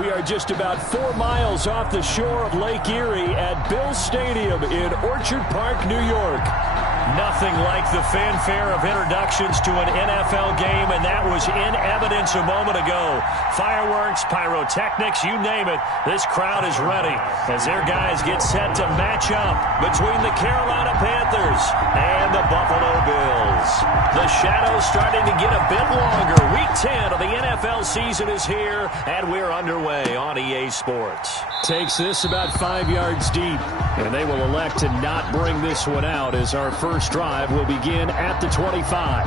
We are just about 4 miles off the shore of Lake Erie at Bill Stadium in Orchard Park, New York. Nothing like the fanfare of introductions to an NFL game, and that was in evidence a moment ago. Fireworks, pyrotechnics, you name it, this crowd is ready as their guys get set to match up between the Carolina Panthers and the Buffalo Bills. The shadow's starting to get a bit longer. Week 10 of the NFL season is here, and we're underway on EA Sports. Takes this about 5 yards deep, and they will elect to not bring this one out as our first drive will begin at the 25.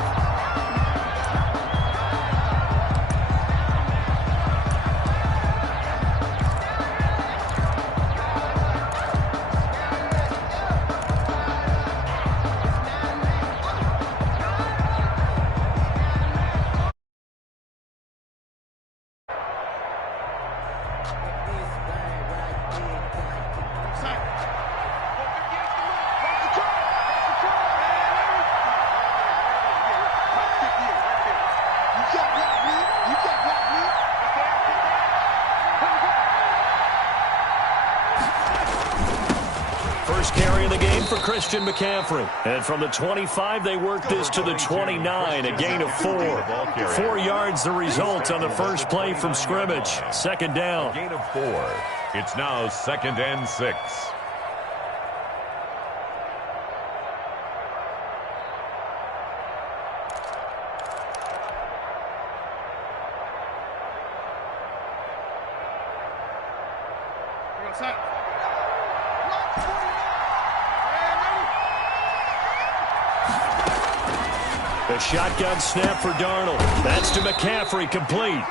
Carry in the game for Christian McCaffrey. And from the 25, they work this to the 29, a gain of 4. 4 yards the result on the first play from scrimmage. Second down. Gain of 4. It's now 2nd and 6. The shotgun snap for Darnold. That's to McCaffrey, complete.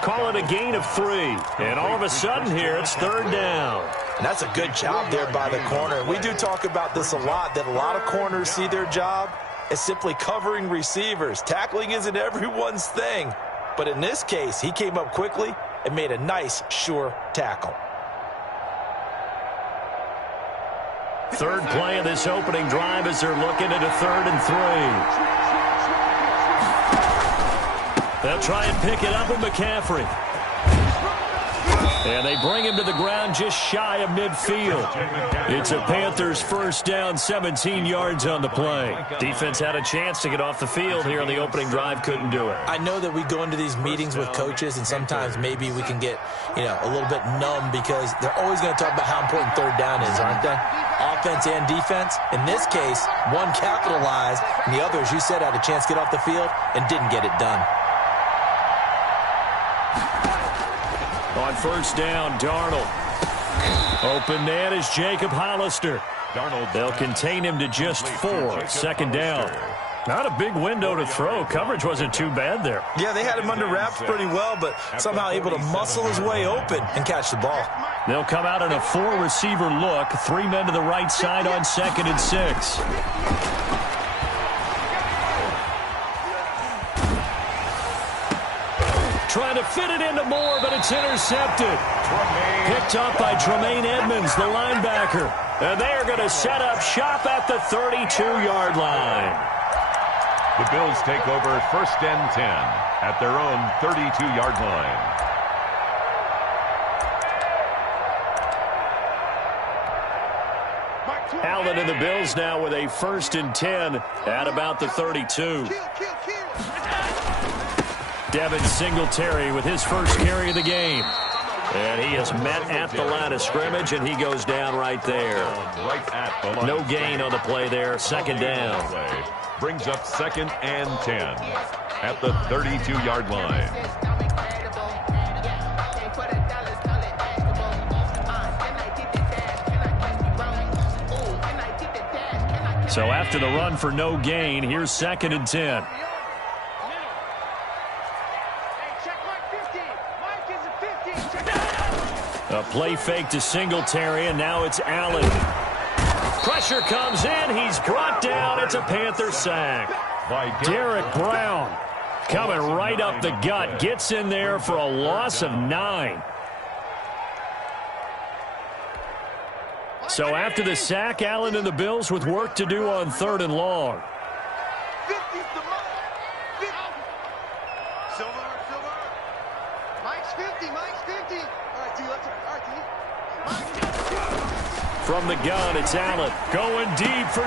Call it a gain of 3. And all of a sudden here, it's 3rd down. And that's a good job there by the corner. We do talk about this a lot, that a lot of corners see their job as simply covering receivers. Tackling isn't everyone's thing. But in this case, he came up quickly and made a nice, sure tackle. Third play of this opening drive as they're looking at a 3rd and 3. They'll try and pick it up with McCaffrey. And they bring him to the ground just shy of midfield. It's a Panthers first down, 17 yards on the play. Defense had a chance to get off the field here in the opening drive, couldn't do it. I know that we go into these meetings with coaches, and sometimes maybe we can get, a little bit numb because they're always going to talk about how important 3rd down is, aren't they? Offense and defense. In this case, one capitalized, and the other, as you said, had a chance to get off the field and didn't get it done. On first down, Darnold. Open man is Jacob Hollister. They'll contain him to just 4. Second down. Not a big window to throw. Coverage wasn't too bad there. Yeah, they had him under wraps pretty well, but somehow able to muscle his way open and catch the ball. They'll come out in a 4-receiver look. 3 men to the right side on 2nd and 6. Trying to fit it into Moore, but it's intercepted. Picked up by Tremaine Edmonds, the linebacker. And they are going to set up shop at the 32-yard line. The Bills take over 1st and 10 at their own 32-yard line. Allen and the Bills now with a 1st and 10 at about the 32. Devin Singletary with his first carry of the game. And he is met at the line of scrimmage, and he goes down right there. No gain on the play there. 2nd down. Brings up 2nd and 10 at the 32-yard line. So after the run for no gain, here's 2nd and 10. A play fake to Singletary, and now it's Allen. Pressure comes in. He's brought down. It's a Panther sack. Derek Brown coming right up the gut. Gets in there for a loss of 9. So after the sack, Allen and the Bills with work to do on 3rd and long. Silver. Mike's 50. From the gun, it's Allen. Going deep for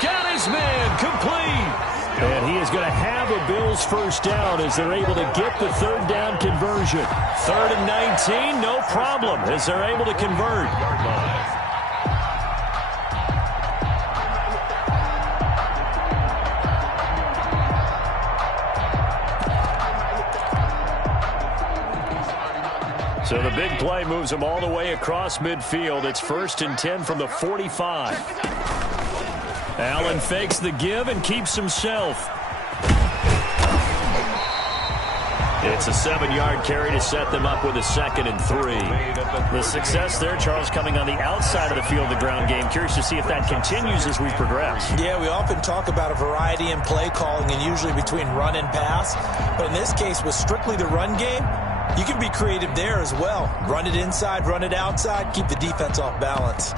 got his man complete. And he is going to have a Bills first down as they're able to get the third down conversion. 3rd and 19, no problem as they're able to convert. So the big play moves him all the way across midfield. It's 1st and 10 from the 45. Allen fakes the give and keeps himself. It's a 7-yard carry to set them up with a 2nd and 3. The success there, Charles, coming on the outside of the field of the ground game. Curious to see if that continues as we progress. Yeah, we often talk about a variety in play calling and usually between run and pass. But in this case, with strictly the run game, you can be creative there as well. Run it inside, run it outside, keep the defense off balance.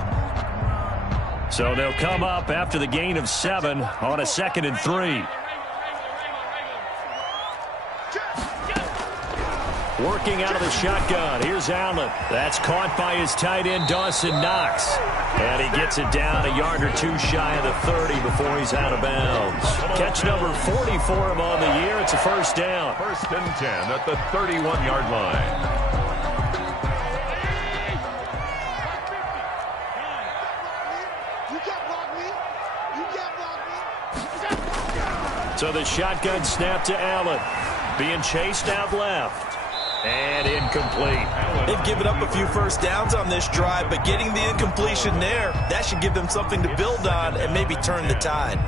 So they'll come up after the gain of 7 on a 2nd and 3. Working out of the shotgun. Here's Allen. That's caught by his tight end, Dawson Knox. And he gets it down a yard or two shy of the 30 before he's out of bounds. Catch number 40 for him on the year. It's a first down. 1st and 10 at the 31-yard line. So the shotgun snap to Allen. Being chased out left. And incomplete. They've given up a few first downs on this drive, but getting the incompletion there, that should give them something to build on and maybe turn the tide.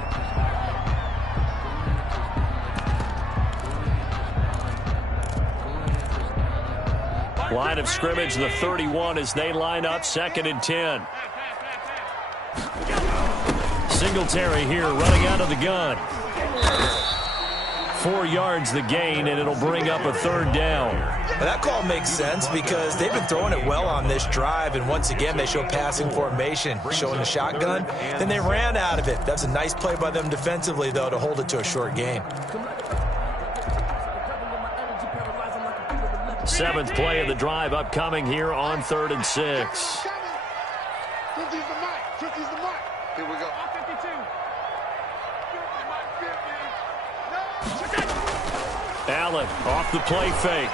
Line of scrimmage, the 31 as they line up 2nd and 10. Singletary here running out of the gun. 4 yards the gain, and it'll bring up a 3rd down. Well, that call makes sense because they've been throwing it well on this drive, and once again they show passing formation, showing the shotgun. Then they ran out of it. That's a nice play by them defensively, though, to hold it to a short gain. 7th play of the drive upcoming here on 3rd and 6. 50's the mark. 50's the mark. Here we go. 52. Allen off the play fake.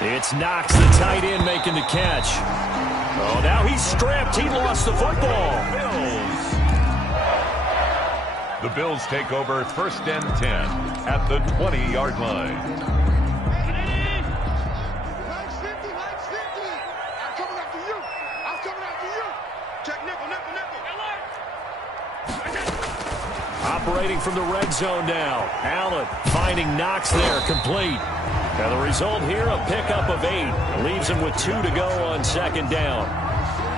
It's Knox, the tight end, making the catch. Oh, now he's stripped. He lost the football. The Bills take over 1st and 10 at the 20-yard line. Operating from the red zone now. Allen finding Knox there, complete. And the result here, a pickup of 8. Leaves him with 2 to go on 2nd down.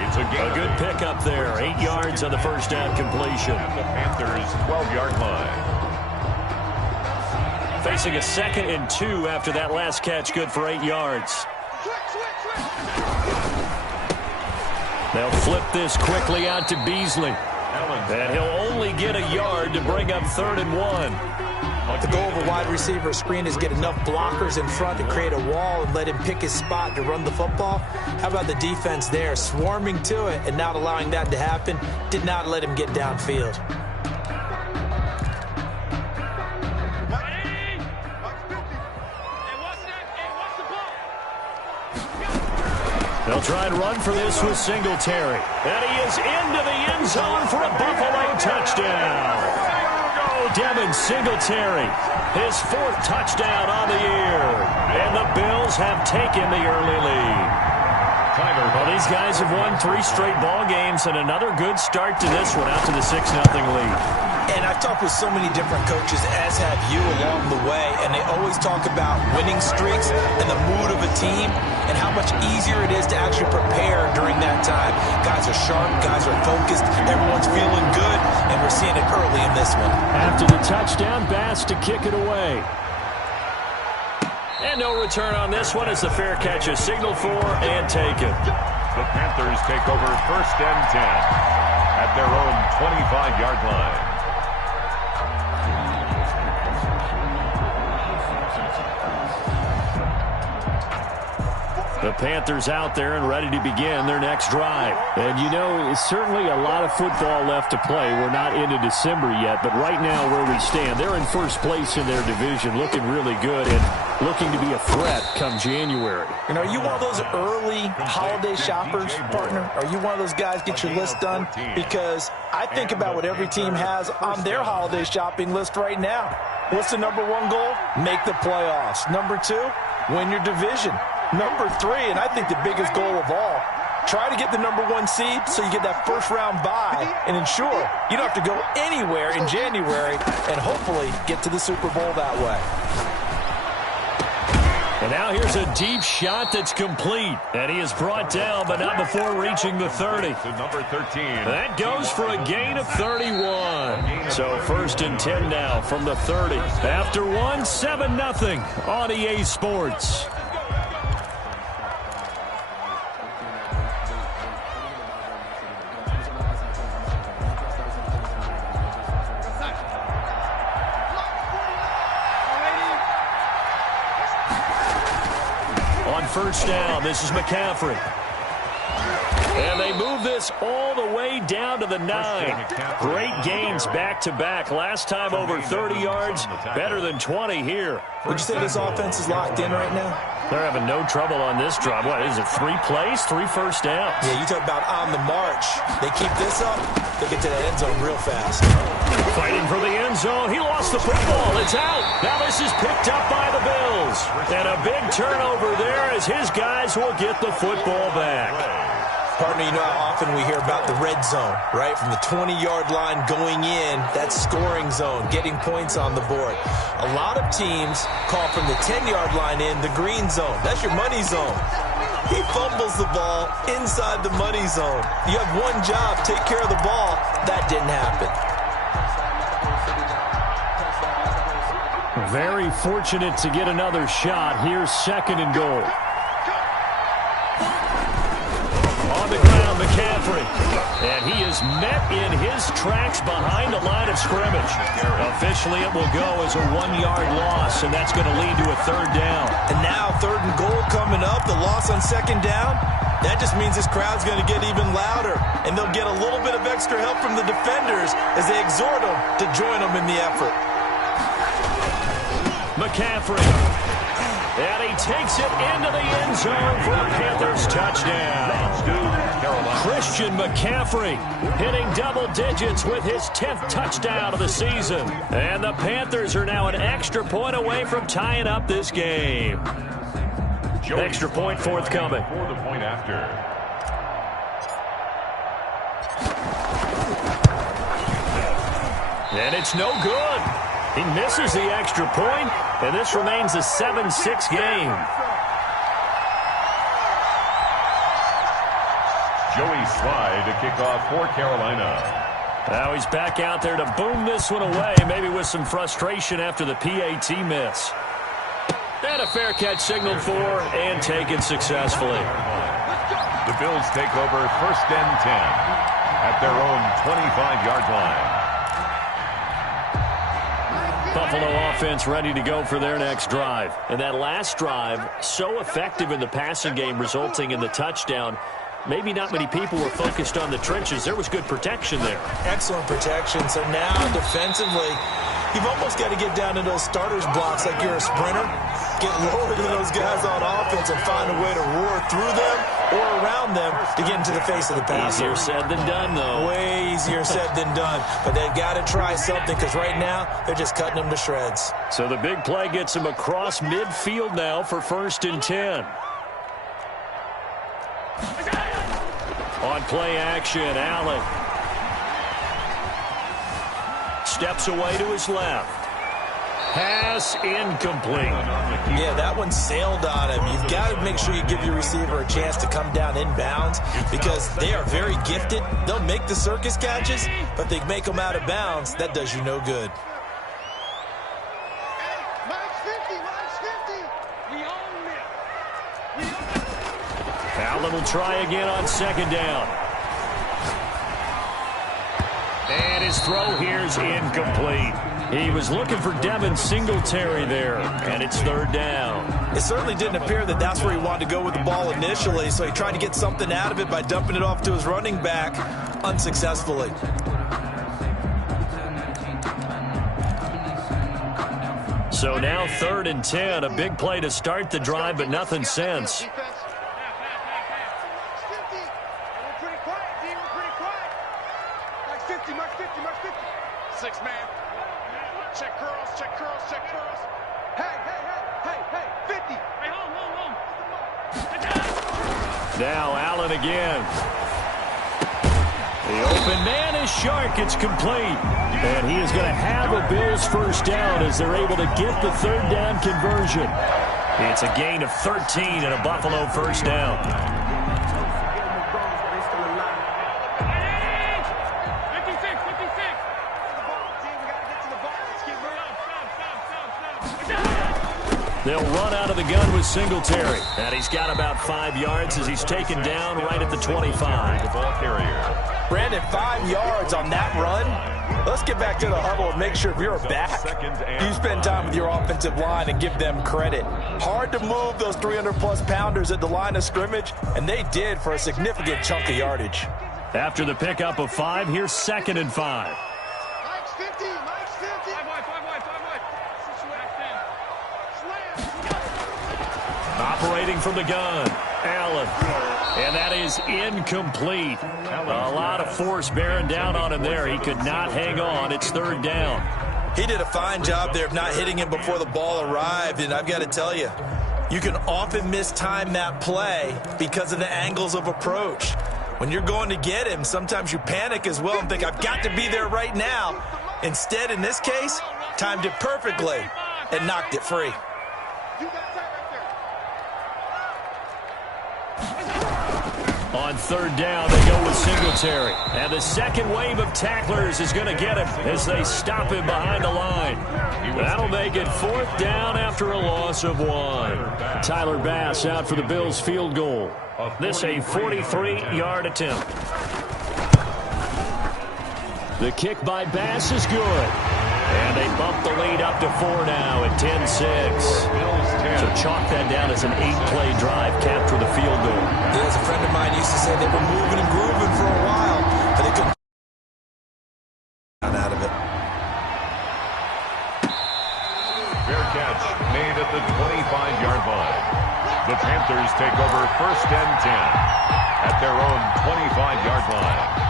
It's a good pickup there. 8 yards on the first down completion. At the Panthers' 12-yard line. Facing a 2nd and 2 after that last catch, good for 8 yards. They'll flip this quickly out to Beasley. And he'll only get a yard to bring up 3rd and 1. The goal of a wide receiver screen is get enough blockers in front to create a wall and let him pick his spot to run the football. How about the defense there, swarming to it and not allowing that to happen? Did not let him get downfield. They'll try and run for this with Singletary. And he is into the end zone for a Buffalo touchdown. Devin Singletary, his 4th touchdown on the year. And the Bills have taken the early lead. Well, these guys have won 3 straight ball games and another good start to this one out to the 6-0 lead. And I've talked with so many different coaches, as have you, along the way, and they always talk about winning streaks and the mood of a team and how much easier it is to actually prepare during that time. Guys are sharp, guys are focused, everyone's feeling good, and we're seeing it early in this one. After the touchdown, Bass to kick it away. And no return on this one as the fair catch is signaled for and taken. The Panthers take over 1st and 10 at their own 25-yard line. The Panthers out there and ready to begin their next drive. And, you know, it's certainly a lot of football left to play. We're not into December yet, but right now where we stand, they're in first place in their division, looking really good and looking to be a threat come January. And are you one of those early holiday shoppers, partner? Are you one of those guys get your list done? Because I think about what every team has on their holiday shopping list right now. What's the number one goal? Make the playoffs. Number two, win your division. Number three, and I think the biggest goal of all, try to get the number one seed so you get that first round bye and ensure you don't have to go anywhere in January and hopefully get to the Super Bowl that way. And now here's a deep shot that's complete. And he is brought down, but not before reaching the 30. Number 13. That goes for a gain of 31. So 1st and 10 now from the 30. After 7-0 on EA Sports. First down, this is McCaffrey. And they move this all the way down to the 9. Great gains back-to-back. Last time over 30 yards, better than 20 here. Would you say this offense is locked in right now? They're having no trouble on this drive. What is it, 3 plays, 3 first downs? Yeah, you talk about on the march. They keep this up, they get to the end zone real fast. Fighting for the end zone. He lost the football. It's out. Now this is picked up by the Bills. And a big turnover there as his guys will get the football back. Partner, you know how often we hear about the red zone, right? From the 20-yard line going in, that scoring zone, getting points on the board. A lot of teams call from the 10-yard line in the green zone. That's your money zone. He fumbles the ball inside the money zone. You have one job, take care of the ball. That didn't happen. Very fortunate to get another shot. Here's 2nd and goal. On the ground, McCaffrey. And he is met in his tracks behind the line of scrimmage. Officially, it will go as a 1-yard loss, and that's going to lead to a 3rd down. And now 3rd and goal coming up, the loss on 2nd down. That just means this crowd's going to get even louder, and they'll get a little bit of extra help from the defenders as they exhort them to join them in the effort. McCaffrey. And he takes it into the end zone for a Panthers touchdown. Christian McCaffrey hitting double digits with his 10th touchdown of the season. And the Panthers are now an extra point away from tying up this game. Extra point forthcoming. For the point after. And it's no good. He misses the extra point, and this remains a 7-6 game. Joey Slye to kick off for Carolina. Now he's back out there to boom this one away, maybe with some frustration after the PAT miss. And a fair catch signaled for and taken successfully. The Bills take over 1st and 10 at their own 25-yard line. Buffalo offense ready to go for their next drive. And that last drive, so effective in the passing game, resulting in the touchdown. Maybe not many people were focused on the trenches. There was good protection there. Excellent protection. So now defensively, you've almost got to get down to those starters blocks like you're a sprinter. Get lower than those guys on offense and find a way to roar through them or around them to get into the face of the passer. Easier said than done, though. Way easier said than done. But they've got to try something because right now they're just cutting them to shreds. So the big play gets him across midfield now for 1st and 10. On play action, Allen steps away to his left. Pass incomplete. Yeah, that one sailed on him. You've got to make sure you give your receiver a chance to come down inbounds because they are very gifted. They'll make the circus catches, but if they make them out of bounds, that does you no good. Allen will try again on 2nd down. And his throw here is incomplete. He was looking for Devin Singletary there, and it's 3rd down. It certainly didn't appear that that's where he wanted to go with the ball initially, so he tried to get something out of it by dumping it off to his running back unsuccessfully. So now 3rd and 10, a big play to start the drive, but nothing since. Six man. Check curls, check curls, check curls. Hey, 50. Hey, home. Now Allen again. The open man is Shark. It's complete. And he is going to have a Bills first down as they're able to get the 3rd down conversion. It's a gain of 13 and a Buffalo first down. They'll run out of the gun with Singletary. And he's got about 5 yards as he's taken down right at the 25. The ball carrier. Brandon, 5 yards on that run. Let's get back to the huddle and make sure if you're a back, you spend time with your offensive line and give them credit. Hard to move those 300-plus pounders at the line of scrimmage, and they did for a significant chunk of yardage. After the pickup of 5, here's 2nd and 5. Mike's 50. Operating from the gun, Allen. And that is incomplete. A lot of force bearing down on him there. He could not hang on. It's 3rd down. He did a fine job there of not hitting him before the ball arrived, and I've got to tell you, you can often mistime that play because of the angles of approach. When you're going to get him, sometimes you panic as well and think, I've got to be there right now. Instead, in this case, timed it perfectly and knocked it free. On 3rd down, they go with Singletary. And the second wave of tacklers is going to get him as they stop him behind the line. That'll make it 4th down after a loss of 1. Tyler Bass out for the Bills field goal. This a 43-yard attempt. The kick by Bass is good. And they bump the lead up to 4 now at 10-6. So chalk that down as an 8-play drive capture the field goal. As a friend of mine used to say, they were moving and grooving for a while, but they couldn't out of it. Fair catch made at the 25-yard line. The Panthers take over 1st and 10 at their own 25-yard line.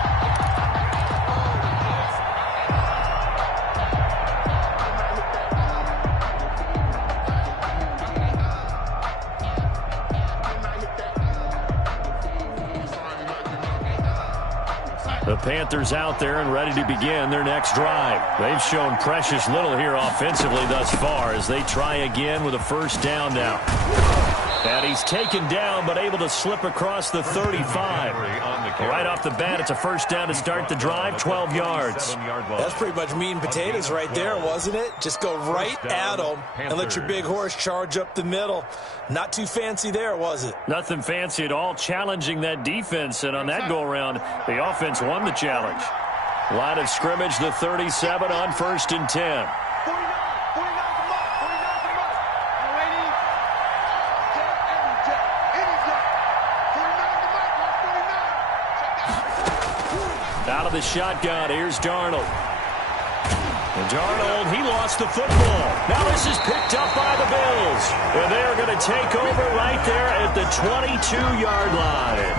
The Panthers out there and ready to begin their next drive. They've shown precious little here offensively thus far as they try again with a 1st down now. And he's taken down but able to slip across the 35. Right off the bat, it's a 1st down to start the drive, 12 yards. That's pretty much meat and potatoes right there, wasn't it? Just go right at them and let your big horse charge up the middle. Not too fancy there, was it? Nothing fancy at all, challenging that defense. And on that go-around, the offense won the challenge. Line of scrimmage, the 37 on 1st and 10. Out of the shotgun, here's Darnold. And Darnold, he lost the football. Now this is picked up by the Bills. And they are going to take over right there at the 22-yard line.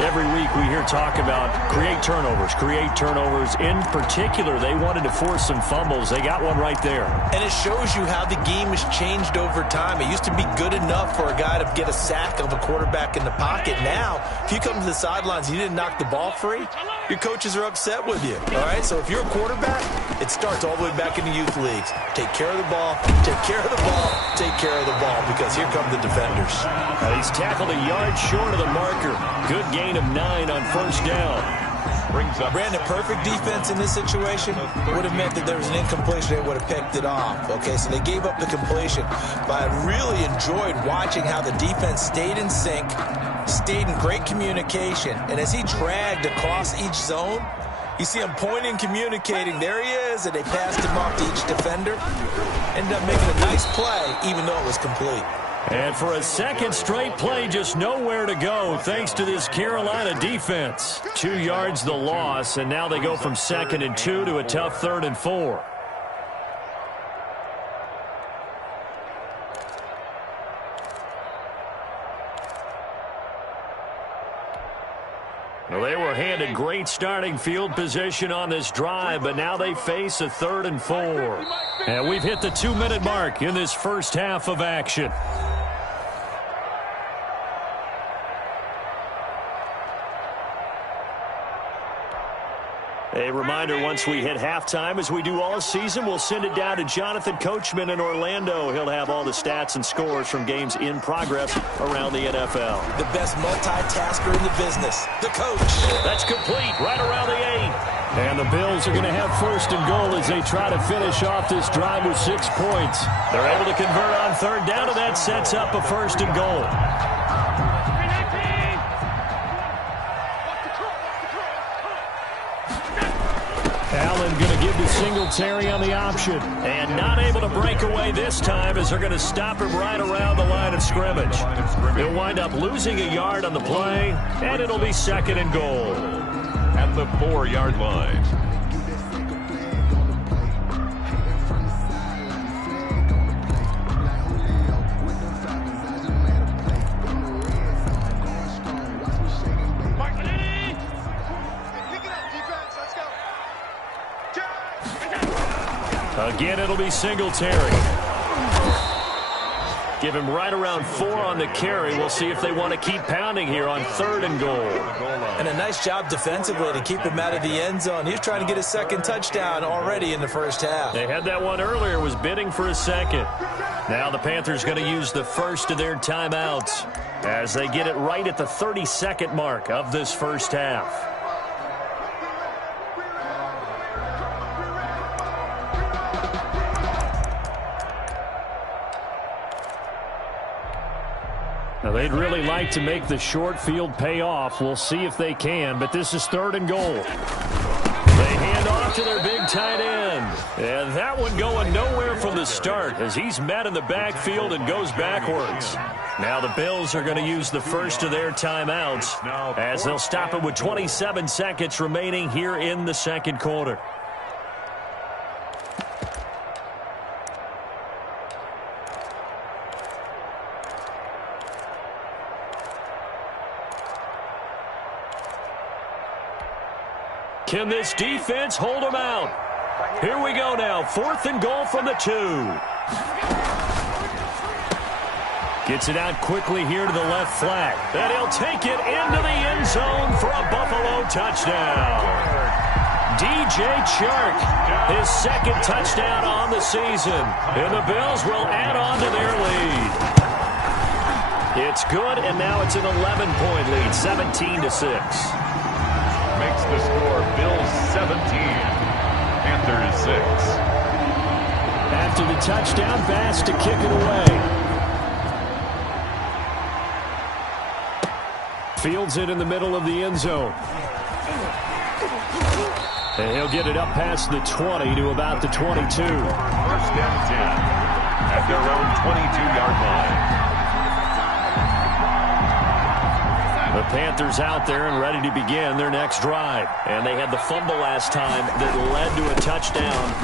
Every week we hear talk about create turnovers. In particular, they wanted to force some fumbles. They got one right there. And it shows you how the game has changed over time. It used to be good enough for a guy to get a sack of a quarterback in the pocket. Now, if you come to the sidelines and you didn't knock the ball free, your coaches are upset with you. All right, so if you're a quarterback, it starts all the way back in the youth leagues. Take care of the ball, take care of the ball, take care of the ball, because here come the defenders. He's tackled a yard short of the marker. Good gain of 9 on 1st down. Brings up Brandon, perfect defense in this situation would have meant that there was an incompletion. They would have picked it off. Okay, so they gave up the completion. But I really enjoyed watching how the defense stayed in sync, stayed in great communication. And as he dragged across each zone, you see him pointing, communicating. There he is, and they passed him off to each defender. Ended up making a nice play, even though it was complete. And for a second straight play, just nowhere to go thanks to this Carolina defense. 2 yards the loss, and now they go from 2nd and 2 to a tough 3rd and 4. Well, they were handed great starting field position on this drive, but now they face a 3rd and 4. And we've hit the 2-minute mark in this first half of action. A reminder, once we hit halftime, as we do all season, we'll send it down to Jonathan Coachman in Orlando. He'll have all the stats and scores from games in progress around the NFL. The best multitasker in the business, the coach. That's complete, right around the 8. And the Bills are going to have 1st and goal as they try to finish off this drive with 6 points. They're able to convert on 3rd down, and that sets up a 1st and goal. Allen going to give to Singletary on the option. And not able to break away this time as they're going to stop him right around the line of scrimmage. He'll wind up losing a yard on the play, and it'll be 2nd and goal. At the 4-yard line. Again, it'll be Singletary. Give him right around 4 on the carry. We'll see if they want to keep pounding here on 3rd and goal. And a nice job defensively to keep him out of the end zone. He was trying to get his 2nd touchdown already in the first half. They had that one earlier, was bidding for a 2nd. Now the Panthers going to use the first of their timeouts as they get it right at the 32nd mark of this first half. Now, they'd really like to make the short field pay off. We'll see if they can, but this is 3rd and goal. They hand off to their big tight end. And that one going nowhere from the start as he's met in the backfield and goes backwards. Now the Bills are going to use the first of their timeouts as they'll stop it with 27 seconds remaining here in the 2nd quarter. Can this defense hold them out? Here we go now. 4th and goal from the 2. Gets it out quickly here to the left flat. And he'll take it into the end zone for a Buffalo touchdown. DJ Chark, his 2nd touchdown on the season. And the Bills will add on to their lead. It's good, and now it's an 11-point lead, 17-6. Makes the score Bills 17, Panthers 6. After the touchdown, Bass to kick it away. Fields it in the middle of the end zone. And he'll get it up past the 20 to about the 22. 1st and 10 at their own 22-yard line. The Panthers out there and ready to begin their next drive. And they had the fumble last time that led to a touchdown.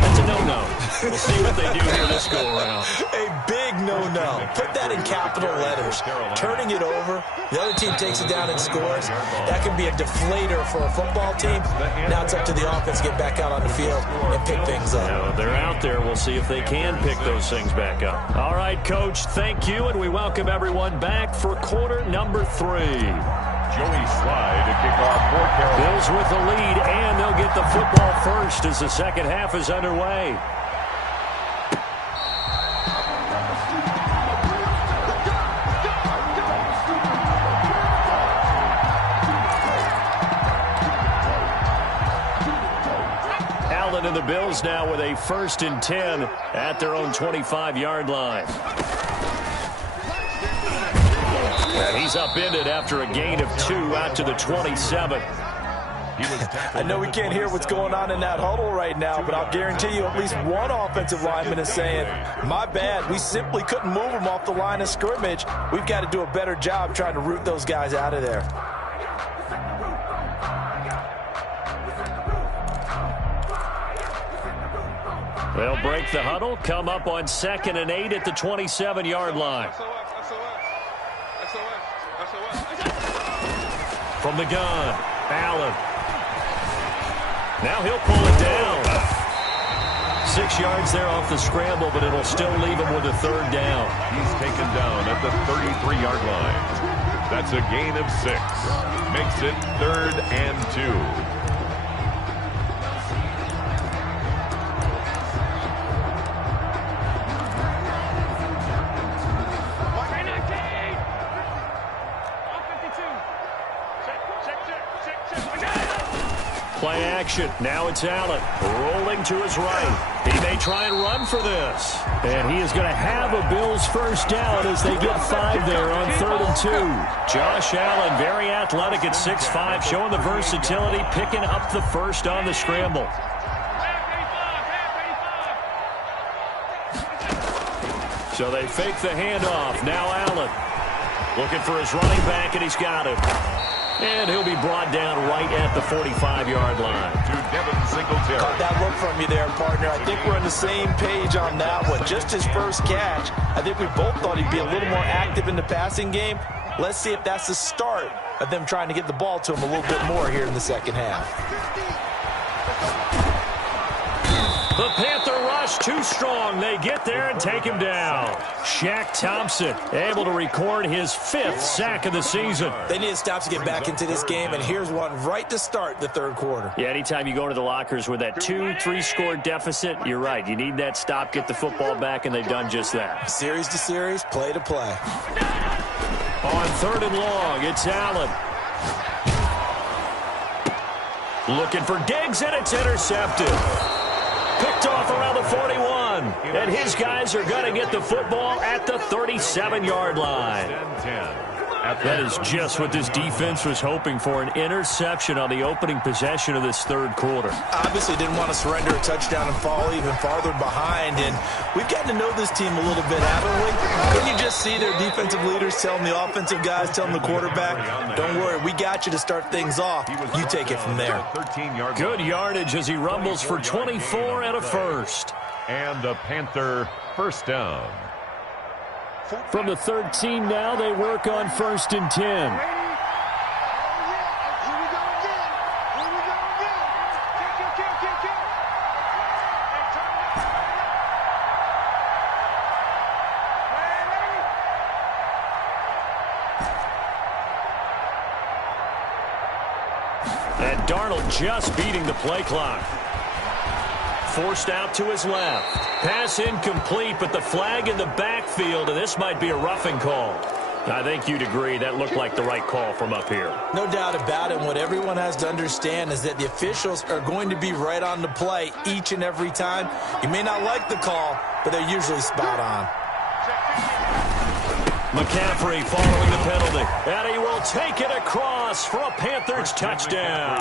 That's a no-no. We'll see what they do here this go-around. A big no-no. Put that in capital letters. Turning it over, the other team takes it down and scores. That can be a deflator for a football team. Now it's up to the offense to get back out on the field and pick things up. They're out there. We'll see if they can pick those things back up. All right, Coach, thank you, and we welcome everyone back for quarter number 3. Joey Slye to kick off for Carolina. Bills with the lead, and they'll get the football first as the second half is underway. Allen and the Bills now with a 1st and 10 at their own 25-yard line. And he's upended after a gain of 2 out to the 27. I know we can't hear what's going on in that huddle right now, but I'll guarantee you at least one offensive lineman is saying, my bad, we simply couldn't move them off the line of scrimmage. We've got to do a better job trying to root those guys out of there. They'll break the huddle, come up on 2nd and 8 at the 27-yard line. From the gun, Allen. Now he'll pull it down. 6 yards there off the scramble, but it'll still leave him with a 3rd down. He's taken down at the 33-yard line. That's a gain of 6. Makes it 3rd and 2. Play action. Now it's Allen rolling to his right. He may try and run for this. And he is going to have a Bills 1st down as they get 5 there on 3rd and 2. Josh Allen, very athletic at 6'5", showing the versatility, picking up the 1st on the scramble. So they fake the handoff. Now Allen looking for his running back, and he's got him. And he'll be brought down right at the 45-yard line. Caught that look from you there, partner. I think we're on the same page on that one. Just his first catch. I think we both thought he'd be a little more active in the passing game. Let's see if that's the start of them trying to get the ball to him a little bit more here in the second half. The Panther rush too strong. They get there and take him down. Shaq Thompson able to record his 5th sack of the season. They need to stop to get back into this game, and here's one right to start the 3rd quarter. Yeah, anytime you go to the lockers with that 2-3 deficit, you're right. You need that stop, get the football back, and they've done just that. Series to series, play to play. On 3rd and long, it's Allen. Looking for Diggs, and it's intercepted. Picked off around the 41. And his guys are going to get the football at the 37-yard line. That is just what this defense was hoping for, an interception on the opening possession of this 3rd quarter. Obviously didn't want to surrender a touchdown and fall even farther behind. And we've gotten to know this team a little bit, haven't we? Couldn't you just see their defensive leaders telling the offensive guys, telling the quarterback, don't worry, we got you to start things off. You take it from there. Good yardage as he rumbles for 24 and a 1st. And the Panther 1st down. From the 13 now, they work on 1st and 10. And Darnold just beating the play clock. Forced out to his left. Pass incomplete, but the flag in the backfield, and this might be a roughing call. I think you'd agree that looked like the right call from up here. No doubt about it. What everyone has to understand is that the officials are going to be right on the play each and every time. You may not like the call, but they're usually spot on. McCaffrey following the penalty, and he will take it across for a Panthers touchdown.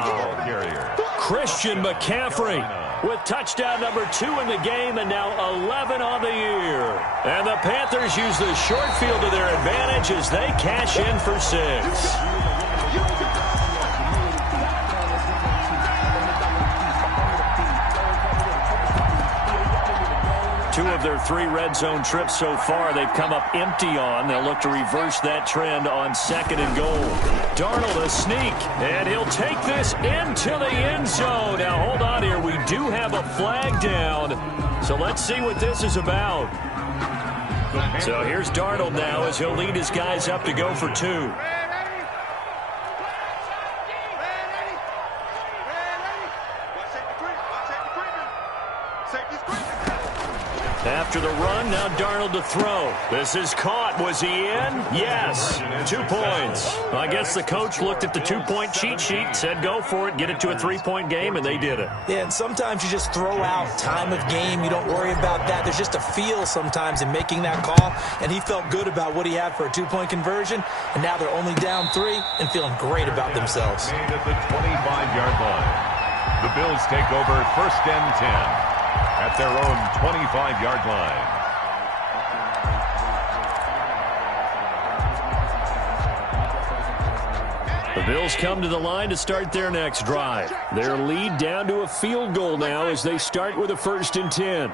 Christian McCaffrey with touchdown number 2 in the game, and now 11 on the year. And the Panthers use the short field to their advantage as they cash in for 6. Two of their 3 red zone trips so far, they've come up empty on. They'll look to reverse that trend on 2nd and goal. Darnold a sneak, and he'll take this into the end zone. Now, hold on here. We do have a flag down, so let's see what this is about. So here's Darnold now as he'll lead his guys up to go for 2. After the run, now Darnold to throw. This is caught. Was he in? Yes. 2 points. I guess the coach looked at the 2-point cheat sheet, said go for it, get it to a 3-point game, and they did it. Yeah, and sometimes you just throw out time of game. You don't worry about that. There's just a feel sometimes in making that call, and he felt good about what he had for a 2-point conversion, and now they're only down 3 and feeling great about themselves. Made at the 25-yard line. The Bills take over 1st and 10. At their own 25-yard line. The Bills come to the line to start their next drive. Their lead down to a field goal now as they start with a 1st and 10.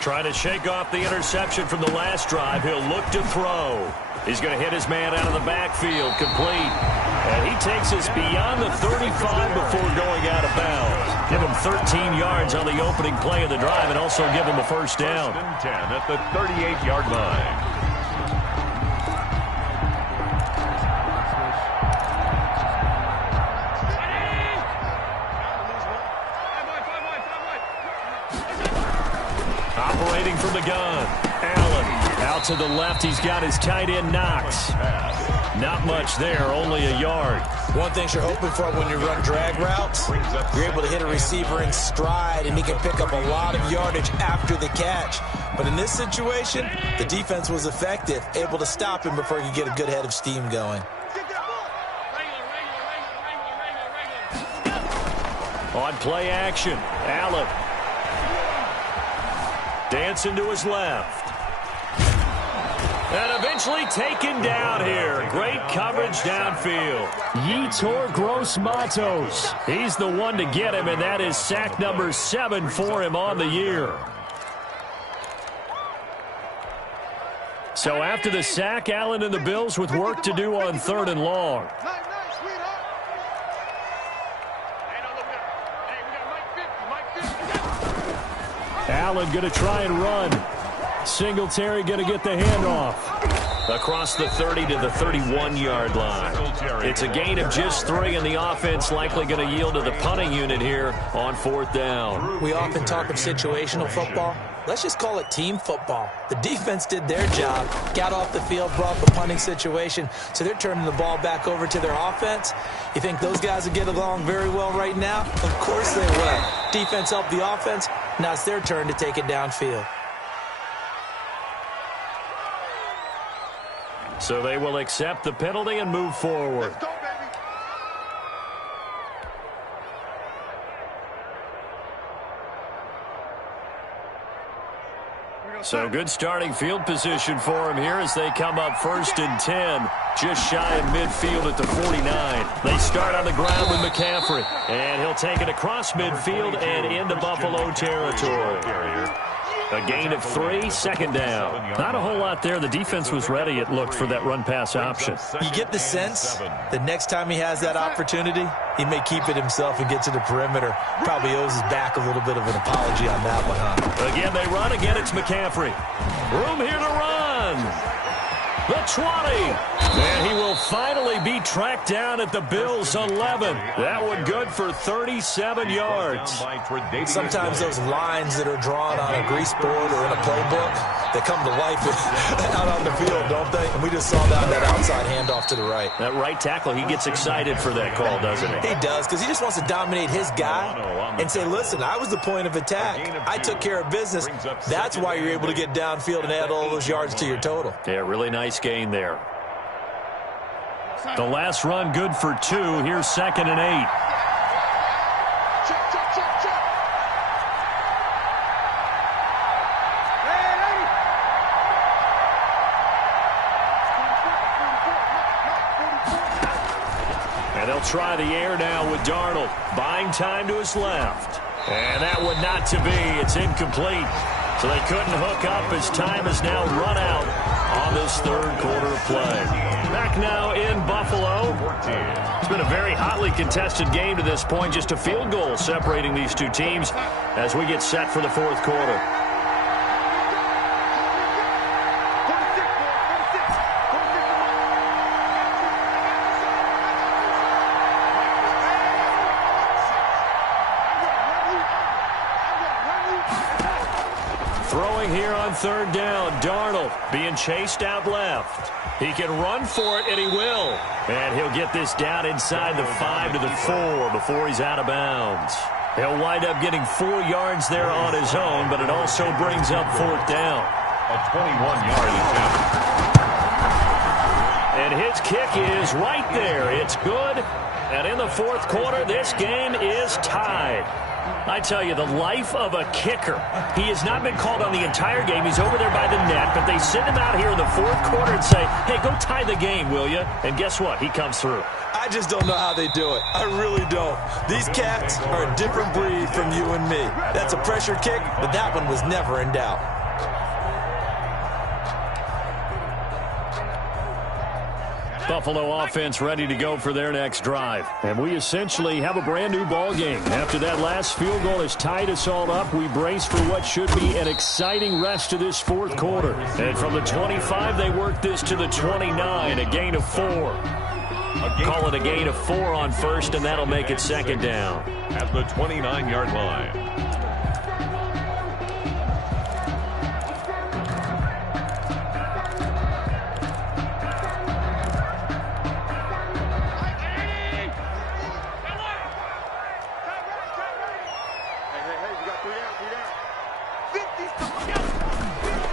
Trying to shake off the interception from the last drive. He'll look to throw. He's going to hit his man out of the backfield. Complete. And he takes us beyond the 35 before going out of bounds. Give him 13 yards on the opening play of the drive and also give him a 1st down. 1st and 10 at the 38-yard line. Operating from the gun. Allen out to the left. He's got his tight end Knox. Not much there, only a yard. One thing you're hoping for when you run drag routes, you're able to hit a receiver in stride, and he can pick up a lot of yardage after the catch. But in this situation, the defense was effective, able to stop him before he could get a good head of steam going. On play action, Allen. Dancing to his left. And eventually taken down here. Great coverage downfield. Yetur Gross-Matos. He's the one to get him, and that is sack number 7 for him on the year. So after the sack, Allen and the Bills with work to do on 3rd and long. Allen going to try and run. Singletary going to get the handoff. Across the 30 to the 31-yard line. It's a gain of just 3, and the offense likely going to yield to the punting unit here on 4th down. We often talk of situational football. Let's just call it team football. The defense did their job, got off the field, brought the punting situation, so they're turning the ball back over to their offense. You think those guys will get along very well right now? Of course they will. Defense helped the offense. Now it's their turn to take it downfield. So they will accept the penalty and move forward. Let's go, baby. So good starting field position for him here as they come up 1st and 10. Just shy of midfield at the 49. They start on the ground with McCaffrey. And he'll take it across midfield and into Buffalo territory. A gain of 3, 2nd down. Not a whole lot there. The defense was ready, it looked, for that run-pass option. You get the sense that next time he has that opportunity, he may keep it himself and get to the perimeter. Probably owes his back a little bit of an apology on that one, huh? Again, they run. Again, it's McCaffrey. Room here to run. The 20. And he will finally be tracked down at the Bills' 11. That one good for 37 yards. Sometimes those lines that are drawn on a grease board or in a playbook, they come to life out on the field, don't they? And we just saw that outside handoff to the right. That right tackle, he gets excited for that call, doesn't he? He does, because he just wants to dominate his guy and say, listen, I was the point of attack. I took care of business. That's why you're able to get downfield and add all those yards to your total. Yeah, really nice gain there. The last run good for 2. Here's 2nd and 8. Check, check, check, check. And they'll try the air now with Darnold. Buying time to his left. And that one not to be. It's incomplete. So they couldn't hook up as time has now run out on this 3rd quarter of play. Back now in Buffalo. It's been a very hotly contested game to this point. Just a field goal separating these two teams as we get set for the 4th quarter. going here on third down. Darnold being chased out left. He can run for it, and he will. And he'll get this down inside the 5 to the 4 before he's out of bounds. He'll wind up getting 4 yards there on his own, but it also brings up fourth down. A 21-yard attempt. And his kick is right there. It's good. And in the fourth quarter, this game is tied. I tell you, the life of a kicker. He has not been called on the entire game. He's over there by the net, but they send him out here in the fourth quarter and say, hey, go tie the game, will you? And guess what? He comes through. I just don't know how they do it. I really don't. These cats are a different breed from you and me. That's a pressure kick, but that one was never in doubt. Buffalo offense ready to go for their next drive. And we essentially have a brand new ball game. After that last field goal has tied us all up, we brace for what should be an exciting rest of this fourth quarter. And from the 25, they work this to the 29, a gain of 4. Call it a gain of 4 on first, and that'll make it second down. At the 29-yard line.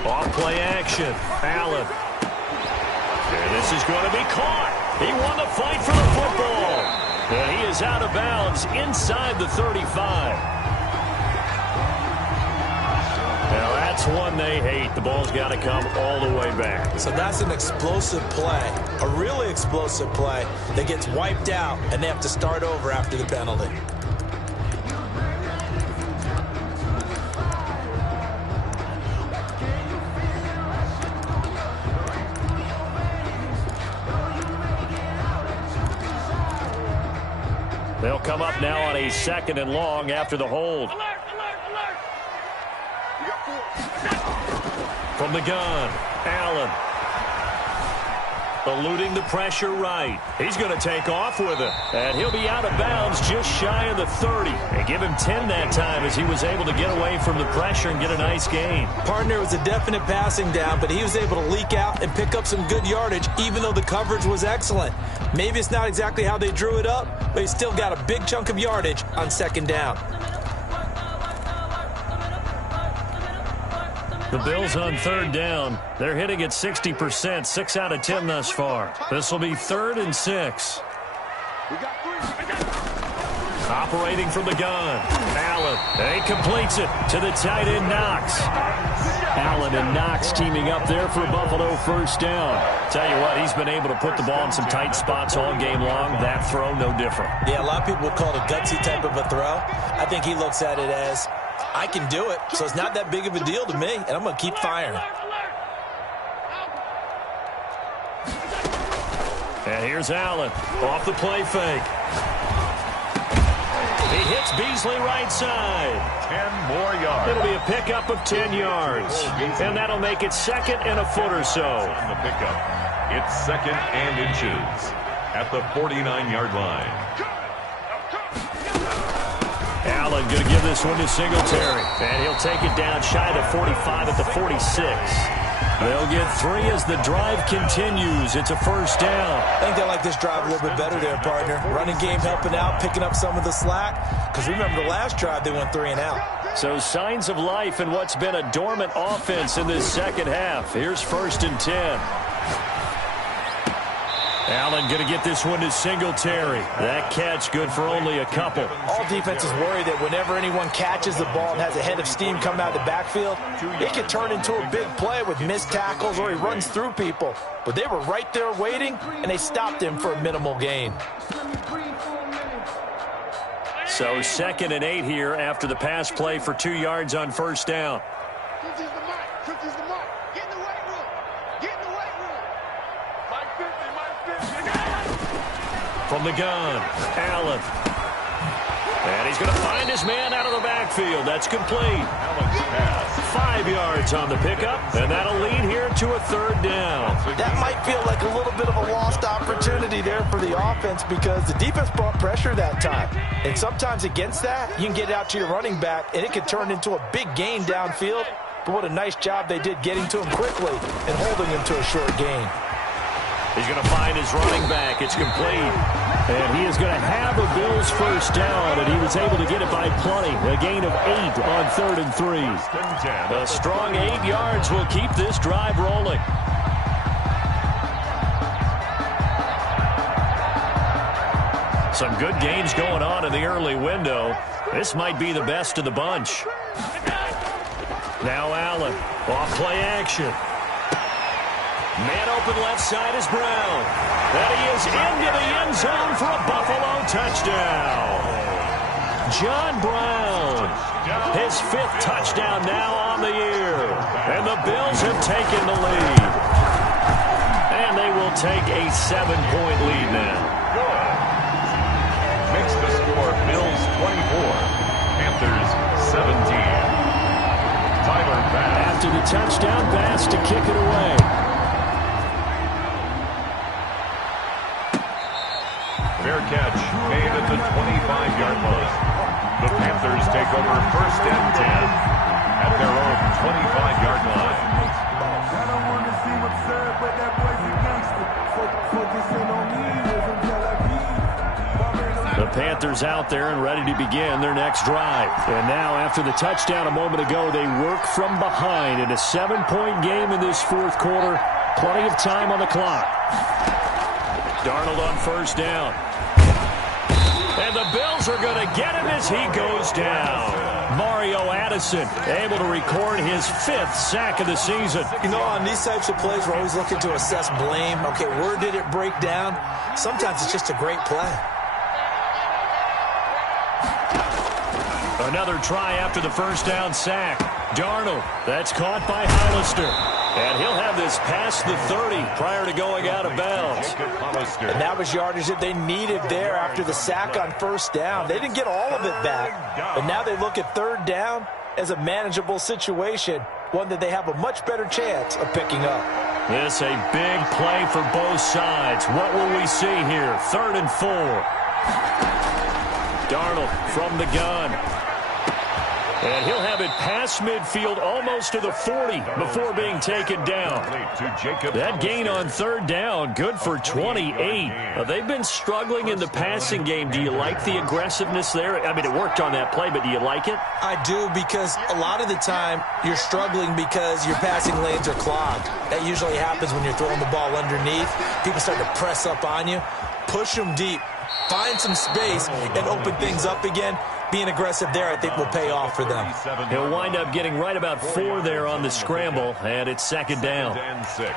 Off-play action. Allen. And this is going to be caught. He won the fight for the football. And he is out of bounds inside the 35. Now that's one they hate. The ball's got to come all the way back. So that's an explosive play, a really explosive play that gets wiped out, and they have to start over after the penalty. They'll come up now on a 2nd and long after the hold. From the gun, Allen. Eluding the pressure right. He's going to take off with it. And he'll be out of bounds just shy of the 30. They give him 10 that time as he was able to get away from the pressure and get a nice gain. Partner, was a definite passing down, but he was able to leak out and pick up some good yardage, even though the coverage was excellent. Maybe it's not exactly how they drew it up, but he still got a big chunk of yardage on 2nd down. The Bills on 3rd down. They're hitting at 60%, 6 out of 10 thus far. This will be 3rd and 6. Operating from the gun. Allen. And he completes it to the tight end, Knox. Allen and Knox teaming up there for a Buffalo first down. Tell you what, he's been able to put the ball in some tight spots all game long. That throw, no different. Yeah, a lot of people would call it a gutsy type of a throw. I think he looks at it as, I can do it, so it's not that big of a deal to me, and I'm going to keep firing. And here's Allen off the play fake. He hits Beasley right side. 10 more yards. It'll be a pickup of 10 yards. And that'll make it 2nd and a foot or so. On the pickup, it's 2nd and inches at the 49-yard line. Allen going to give this one to Singletary. And he'll take it down shy of the 45 at the 46. They'll get 3 as the drive continues. It's a first down. I think they like this drive a little bit better there, partner. Running game helping out, picking up some of the slack. Because remember the last drive, they went 3 and out. So signs of life in what's been a dormant offense in this second half. Here's 1st and 10. Allen going to get this one to Singletary. That catch good for only a couple. All defenses worry that whenever anyone catches the ball and has a head of steam come out of the backfield, it can turn into a big play with missed tackles or he runs through people. But they were right there waiting, and they stopped him for a minimal gain. So 2nd and 8 here after the pass play for 2 yards on first down. From the gun, Allen. And he's going to find his man out of the backfield. That's complete. 5 yards on the pickup, and that'll lead here to a 3rd down. That might feel like a little bit of a lost opportunity there for the offense because the defense brought pressure that time. And sometimes against that, you can get out to your running back, and it can turn into a big gain downfield. but what a nice job they did getting to him quickly and holding him to a short gain. He's going to find his running back. It's complete. And he is going to have a Bills first down, and he was able to get it by plenty. A gain of 8 on 3rd and 3. A strong 8 yards will keep this drive rolling. Some good games going on in the early window. This might be the best of the bunch. Now Allen, off play action. Man open left side is Brown. And he is into the end zone for a Buffalo touchdown. John Brown, his 5th touchdown now on the year. And the Bills have taken the lead. And they will take a 7-point lead now. Makes the score Bills 24, Panthers 17. Tyler Bass. After the touchdown, Bass to kick it away. Fair catch made at the 25-yard line. The Panthers take over 1st and 10 at their own 25-yard line. I don't want to seem absurd, but that boy's a gangster. Focusing on me isn't Tel Aviv. The Panthers out there and ready to begin their next drive. And now, after the touchdown a moment ago, they work from behind in a 7-point game in this 4th quarter. Plenty of time on the clock. Darnold on first down. And the Bills are going to get him as he goes down. Mario Addison able to record his 5th sack of the season. You know, on these types of plays, we're always looking to assess blame. Okay, where did it break down? Sometimes it's just a great play. Another try after the first down sack. Darnold, that's caught by Hollister. And he'll have this past the 30 prior to going out of bounds. And that was yardage that they needed there after the sack on first down. They didn't get all of it back, but now they look at 3rd down as a manageable situation, one that they have a much better chance of picking up. This a big play for both sides. What will we see here? 3rd and 4. Darnold from the gun. And he'll have it past midfield almost to the 40 before being taken down. That gain on 3rd down, good for 28. They've been struggling in the passing game. Do you like the aggressiveness there? I mean, it worked on that play, but do you like it? I do, because a lot of the time you're struggling because your passing lanes are clogged. That usually happens when you're throwing the ball underneath. People start to press up on you. Push them deep. Find some space and open things up again. Being aggressive there, I think, will pay off for them. He'll wind up getting right about 4 there on the scramble, and it's 2nd down. And 6.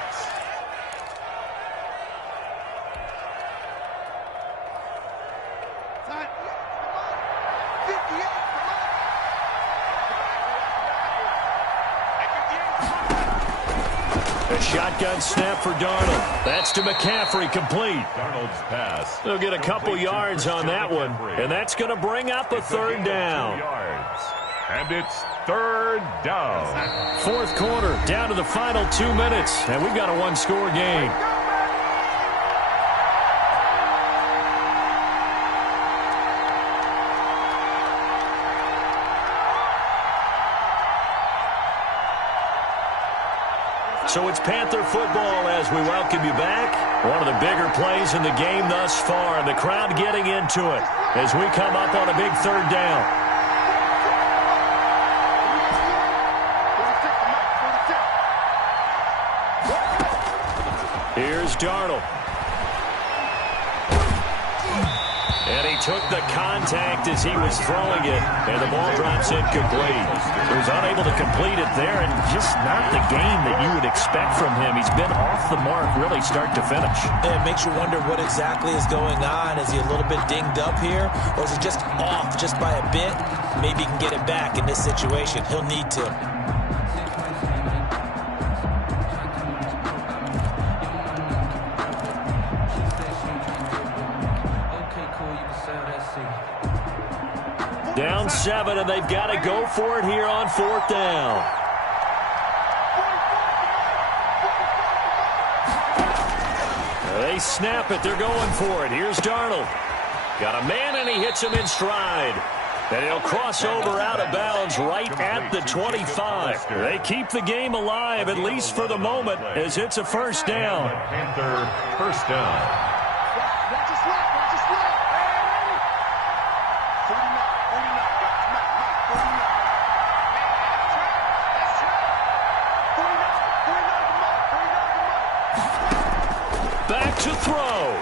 A shotgun snap for Darnold. That's to McCaffrey, complete. Darnold's pass. They'll get a couple yards on that one, and that's going to bring up a 3rd down. And it's 3rd down. 4th quarter, down to the final 2 minutes, and we've got a 1-score game. So it's Panther football as we welcome you back. One of the bigger plays in the game thus far. The crowd getting into it as we come up on a big 3rd down. Here's Darnold. And he took the contact as he was throwing it, and the ball drops incomplete. He was unable to complete it there, and just not the game that you would expect from him. He's been off the mark really start to finish. It makes you wonder what exactly is going on. Is he a little bit dinged up here, or is he just off just by a bit? Maybe he can get it back in this situation. He'll need to. Down 7, and they've got to go for it here on 4th down. They snap it. They're going for it. Here's Darnold. Got a man, and he hits him in stride. And he'll cross over out of bounds right at the 25. They keep the game alive, at least for the moment, as it's a first down. Panther first down. Watch his left. Watch his left. 49. Back to throw.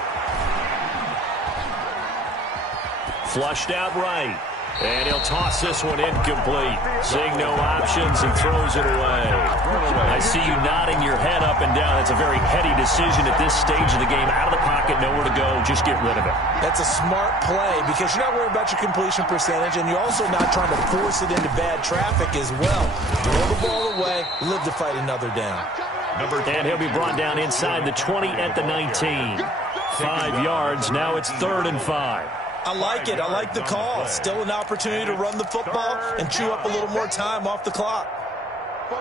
Flushed out right. And he'll toss this one incomplete. Seeing no options, he throws it away. I see you nodding your head up and down. It's a very heady decision at this stage of the game. Out of the pocket, nowhere to go. Just get rid of it. That's a smart play because you're not worried about your completion percentage, and you're also not trying to force it into bad traffic as well. Throw the ball away, live to fight another down. And he'll be brought down inside the 20 at the 19. 5 yards. Now it's 3rd and 5. I like it. I like the call. Still an opportunity to run the football and chew up a little more time off the clock.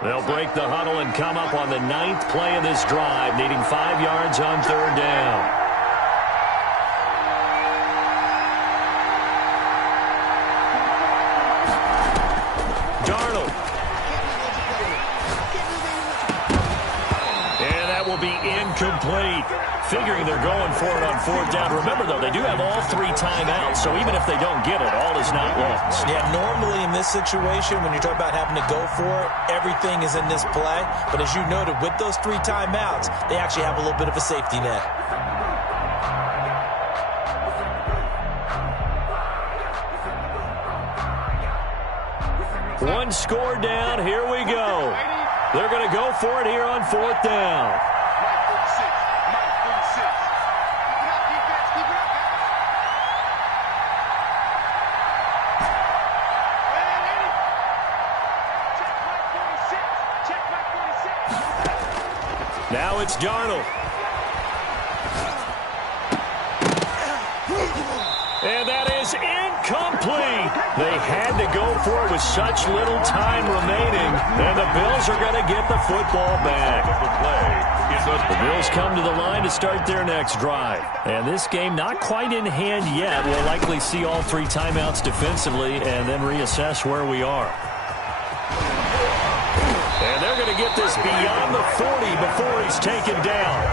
They'll break the huddle and come up on the 9th play of this drive, needing 5 yards on 3rd down. Incomplete. Figuring they're going for it on 4th down. Remember, though, they do have all 3 timeouts, so even if they don't get it, all is not lost. Yeah, normally in this situation, when you're talking about having to go for it, everything is in this play. But as you noted, with those 3 timeouts, they actually have a little bit of a safety net. One score down. Here we go. They're going to go for it here on 4th down. Now it's Darnold. And that is incomplete. They had to go for it with such little time remaining. And the Bills are going to get the football back. The Bills come to the line to start their next drive. And this game not quite in hand yet. We'll likely see all 3 timeouts defensively and then reassess where we are. And they're going to get this beyond the 40 before he's taken down.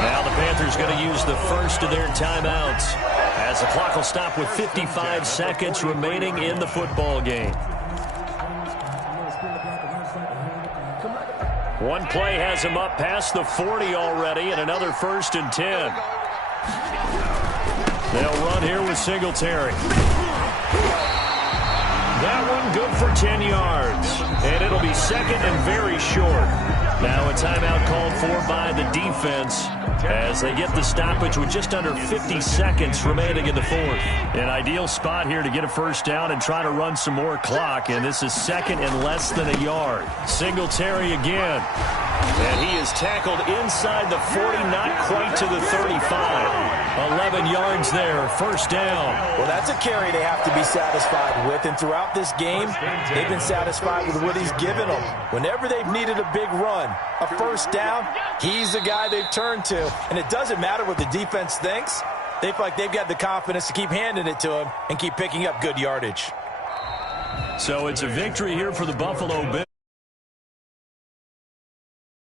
Now the Panthers going to use the first of their timeouts as the clock will stop with 55 seconds remaining in the football game. One play has him up past the 40 already, and another 1st and 10. They'll run here with Singletary. That one good for 10 yards. And it'll be 2nd and very short. Now a timeout called for by the defense as they get the stoppage with just under 50 seconds remaining in the 4th. An ideal spot here to get a 1st down and try to run some more clock. And this is 2nd and less than a yard. Singletary again. And he is tackled inside the 40, not quite to the 35. 11 yards there, 1st down. Well, that's a carry they have to be satisfied with. And throughout this game, they've been satisfied with what he's given them. Whenever they've needed a big run, a 1st down, he's the guy they've turned to. And it doesn't matter what the defense thinks. They feel like they've got the confidence to keep handing it to him and keep picking up good yardage. So it's a victory here for the Buffalo Bills.